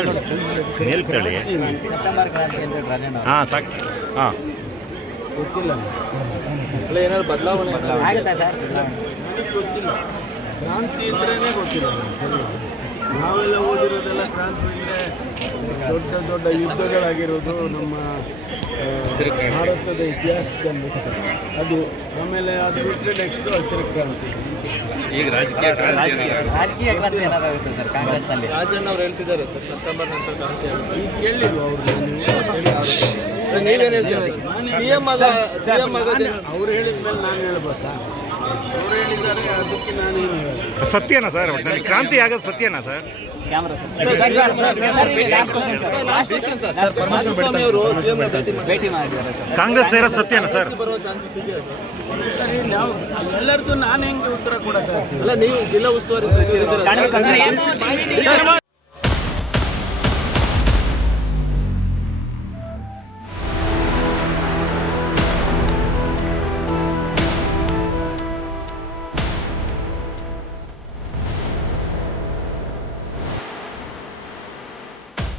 ಅಂತ ರಾಜಣ್ಣ ಹಾಂ ಸಾಕು ಸರ್ ಹಾಂ. ಗೊತ್ತಿಲ್ಲ ಅಲ್ಲ ಏನಾದ್ರು ಬದಲಾವಣೆ ಆಗುತ್ತಾ ಸರ್? ನನಗೆ ಗೊತ್ತಿಲ್ಲ. ಕ್ರಾಂತಿ ಅಂದ್ರೇ ಗೊತ್ತಿಲ್ಲ ಸರಿ. ನಾವೆಲ್ಲ ಓದಿರೋದೆಲ್ಲ ಕ್ರಾಂತಿ ಅಂದರೆ ದೊಡ್ಡ ದೊಡ್ಡ ಯುದ್ಧಗಳಾಗಿರೋದು ನಮ್ಮ ಆ, ಭಾರತದ ಇತಿಹಾಸದಲ್ಲಿ ಅದು ಆಮೇಲೆ ಅದು ಬಿಟ್ಟರೆ ನೆಕ್ಸ್ಟು ಹಸಿರು ಕ್ರಾಂತಿ. ಈಗ ರಾಜಕೀಯ ರಾಜಕೀಯ ಕ್ರಾಂತಿ ಏನಾಗುತ್ತೆ ಸರ್ ಕಾಂಗ್ರೆಸ್ನಲ್ಲಿ? ರಾಜಣ್ಣ ಅವ್ರು ಹೇಳ್ತಿದ್ದಾರೆ ಸರ್ ಸೆಪ್ಟೆಂಬರ್ ನಂತರ ಕ್ರಾಂತಿ ಆಗುತ್ತೆ. ಈಗ ಕೇಳಿಲ್ವ ಅವ್ರು ನೀವೇನು ಹೇಳ್ತೀರಾ ಸಿ ಎಂ ಆಗ ಸಿ ಎಂ ಆಗೋದೇ ಅವ್ರು ಹೇಳಿದ ಮೇಲೆ ನಾನು ಹೇಳ್ಬೇಕಾ ಅವ್ರು ಹೇಳಿದ್ದಾರೆ ಅದಕ್ಕೆ ನಾನೇನು ಹೇಳಿ ಸತ್ಯನಾ ಸರ್ ಒಟ್ಟಿನಲ್ಲಿ ಕ್ರಾಂತಿ ಆಗೋದು ಸತ್ಯನಾ ಸರ್ ಕಾಂಗ್ರೆಸ್ ಸೇರೋ ಸತ್ಯನಾ ಸರ್ ಎಲ್ಲರಿಗೂ ನಾನು ಹೆಂಗೆ ಉತ್ತರ ಕೊಡಕ್ಕೆ ಅಲ್ಲ ನೀವು ಜಿಲ್ಲಾ ಉಸ್ತುವಾರಿ?